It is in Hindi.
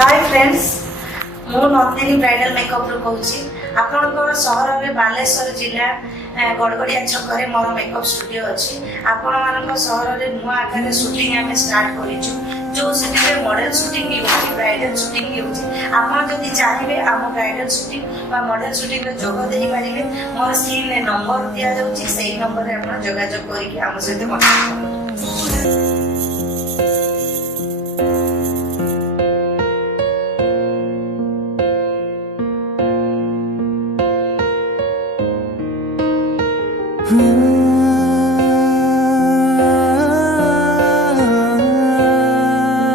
हाय फ्रेंड्स मु नंदिनी ब्राइडल मेकअप रु कहूँ आपणकर सहर में बालेश्वर जिला गड़गड़िया छक मोर मेकअप स्टूडियो अच्छी आपण मान सहर में नुआ आकार शूटिंग आम स्टार्ट करूँ जो से मॉडल शूटिंग हो ब्राइडल शूटिंग होती चाहिए आम ब्राइडल शूटिंग मॉडल शूटिंग जोग दे पारे मोर स्क्रीन नंबर दि जाऊँगी से नंबर में आप जोगाजोग करम सहित कॉन्टाक्ट करूँ।